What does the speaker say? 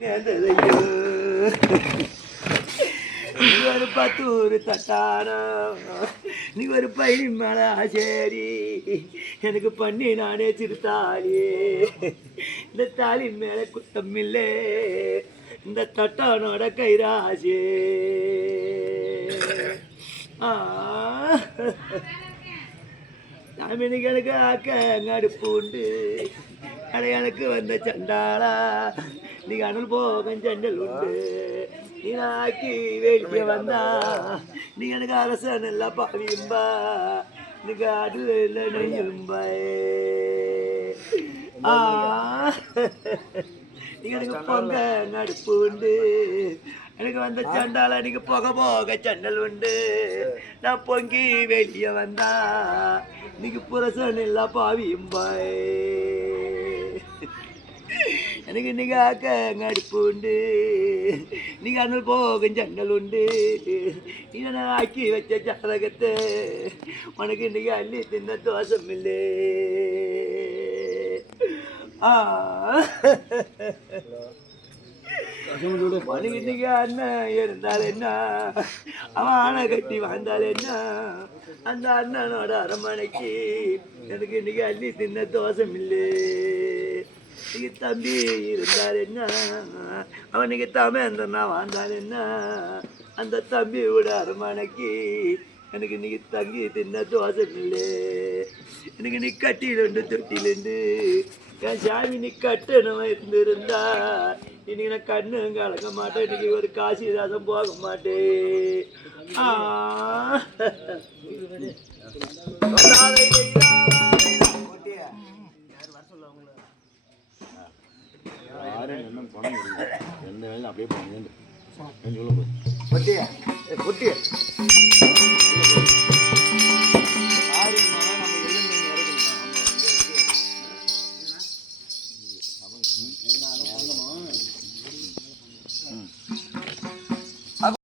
நீ ஒரு 10 ஊரு தட்டானா நீ ஒரு பையன் மேல சரி எனக்கு பண்ணி நானே சிறுத்தாலியே இந்த தாலின் மேல குத்தம் இல்லை இந்த தட்டானோட கைராசே சாமினிக்கு எனக்கு ஆக்க அடுப்பு உண்டு கடையாளுக்கு வந்த சண்டாளா நீ அனல் போக சண்டல் உண்டு நீ ஆக்கி வெளியே வந்தா நீ எனக்கு அரசன் எல்லாம் பாவியும்பா நீங்க அது இல்லை நெய்யும்பாயே நீங்க எனக்கு பொங்க அடுப்பு உண்டு எனக்கு வந்த சண்டால நீங்க போக போக சண்டல் உண்டு நான் பொங்கி வெளியே வந்தா நீங்க புரசன் எல்லாம் பாவியும்பாய் எனக்கு இன்னைக்கு ஆக்க அடுப்பு உண்டு நீங்க அண்ணல் போகும் ஜன்னல் உண்டு நீ நான் ஆக்கி வச்ச ஜாதகத்தை உனக்கு இன்னைக்கு அள்ளி தின்ன தோசம் இல்லை உனக்கு இன்னைக்கு அண்ணன் இருந்தால் என்ன அவன் ஆணை கட்டி வாழ்ந்தால் என்ன அந்த அண்ணனோட அரண்மனைக்கு எனக்கு இன்னைக்கு அள்ளி தின்ன தோசம் இல்லை நீங்க தம்பி இருந்தால் என்ன அவனுக்கு தமேந்தனா வாழ்ந்தால் என்ன அந்த தம்பியோட அரண்மனைக்கு எனக்கு இன்னைக்கு தங்கி தின்ன தோசை இல்லை எனக்கு நீ கட்டிலுண்டு தொட்டிலுண்டு என் சாமி நீ கட்டணமா இருந்திருந்தா இன்னைக்கு நான் கண்ணு கலக்க மாட்டேன் இன்னைக்கு ஒரு காசி தாசம் போக மாட்டேன் எந்த வேலையும் அப்படியே போங்க பொட்டிய